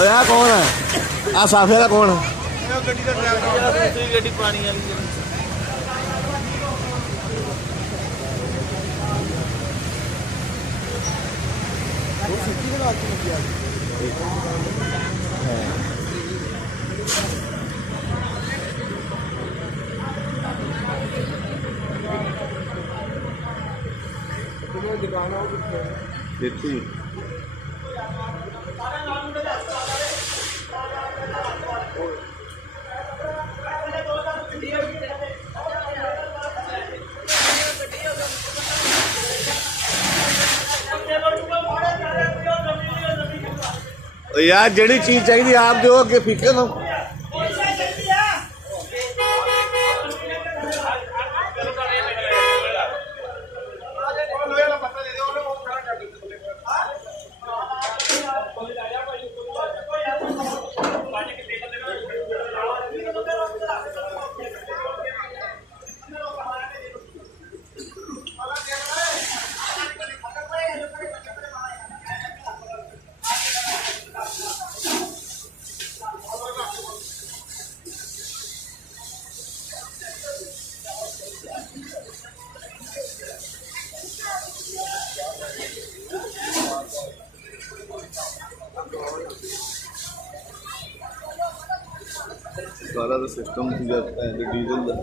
आ कौन है? आ साफे का कौन है? गड्डी पानी वाली देखिए यार जड़ी चीज चाहिए आप दो अगे फीके दो सारा तो सिस्टम जाता है डीजल का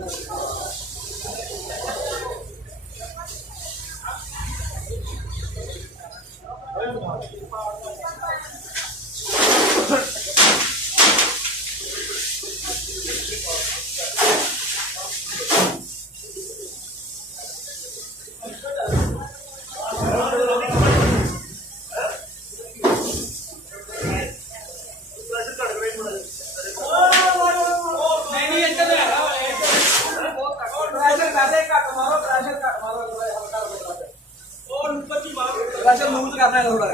करना है थोड़ा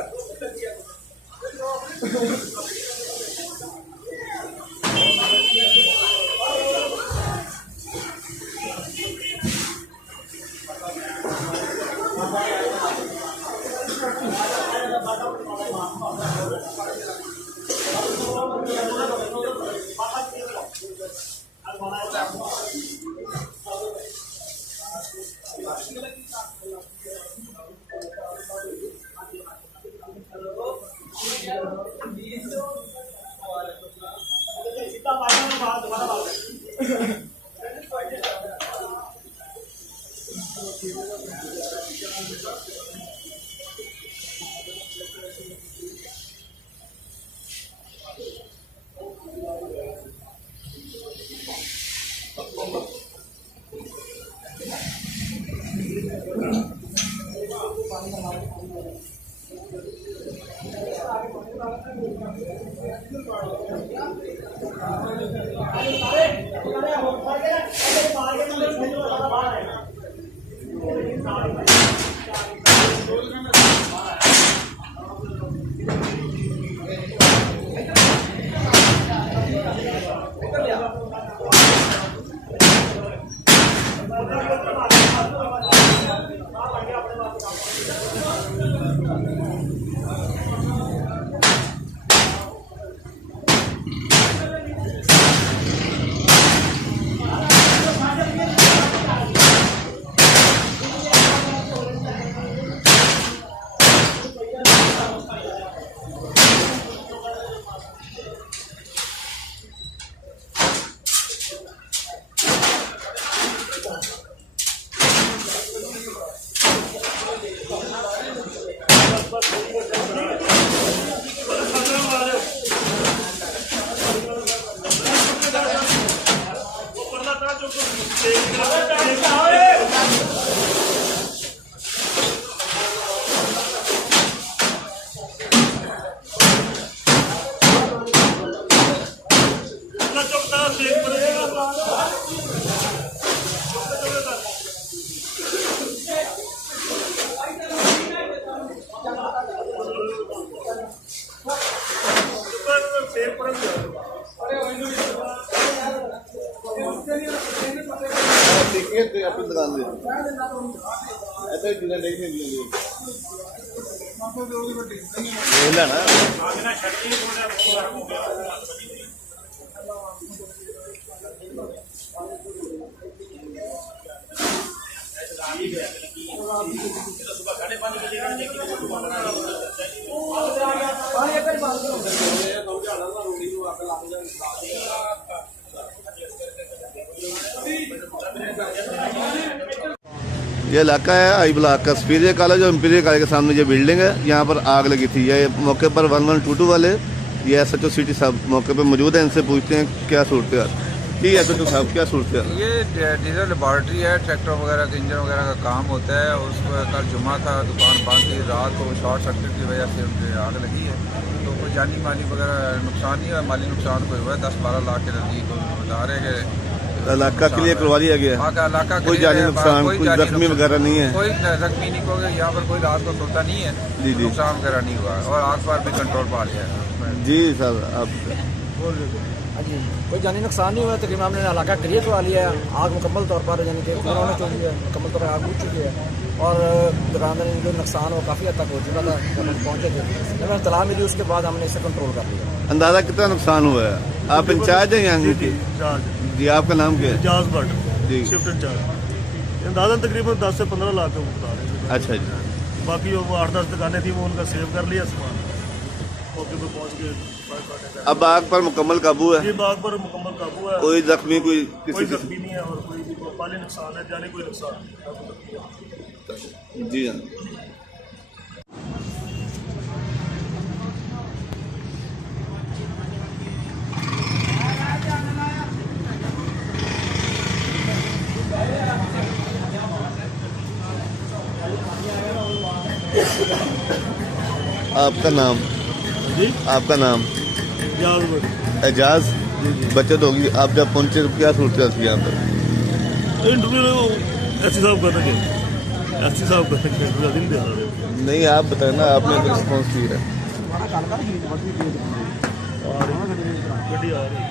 जो देखिए तो अपनी दुकान दे ऐसे चीजें देखने मिलेंगी लेना ये इलाका है आई ब्लॉक का स्पीरियर कॉलेज और इम्पीरियल कॉलेज के सामने ये बिल्डिंग है। यहाँ पर आग लगी थी। ये मौके पर 1122 वाले ये SHO सिटी साहब मौके पर मौजूद है। इनसे पूछते हैं क्या सूरत है। ठीक है SHO साहब क्या सूरत है? ये डीजल लेबॉर्ट्री है, ट्रैक्टर वगैरह का इंजन वगैरह का काम होता है। उस पर कल जुम्मा था, दुकान बंद थी, रात को शॉर्ट सर्किट की वजह से उनके आग लगी है। तो कोई जानी माली वगैरह नुकसान नहीं हुआ, माली नुकसान कोई हुआ है 10-12 लाख के नज़दीक बता रहे हैं कि इलाका क्लियर करवा दिया गया है। कोई जानी नुकसान कोई जख्मी वगैरह नहीं है। कोई जख्मी नहीं होगा, यहाँ पर कोई रात को सोता नहीं है। जी जी नुकसान वगैरह नहीं हुआ और आग पर भी कंट्रोल पा लिया है। जी सर आप जी कोई जानी नुकसान नहीं हुआ। तकरीबन हमने इलाका क्लियर करवा लिया है। आग मुकम्मल तौर पर यानी कि पूरा होने चुकी है, मुकम्मल तौर पर आग बुझ चुकी है और दुकानदार जो नुकसान हो काफ़ी हद तक हो चुका था जब हम पहुँचे थे। जब इतला मिली उसके बाद हमने इसे कंट्रोल कर लिया। अंदाज़ा कितना नुकसान हुआ है? आप इंचार्ज हैं यहाँ के? जी आपका नाम क्या है? Ejaz Bhatt ji shift in charge. अंदाज़ा तकरीबन 10 से 15 लाख का बता रहे हैं। अच्छा जी। बाकी वो 8-10 दुकानें थी वो उनका सेव कर लिया सामान, मौके पर पहुँच के अब आग पर मुकम्मल काबू है? ये बाग पर मुकम्मल काबू है। कोई जख्मी कोई कोई किसी जख्मी नहीं है और कोई भी माली नुकसान है, जाने कोई नुकसान नहीं। जी हाँ। आपका नाम? जी आपका नाम? एजाज भट्ट। एजाज। बचत होगी। आप जब पहुंचे तो क्या सूरत थी यहाँ पर? इंटरव्यू SC साहब करने के SC साहब करने के इंटरव्यू नहीं दे रहे। नहीं आप बताए ना, आपने रिस्पॉन्स किया है। गड्डी आ रही है।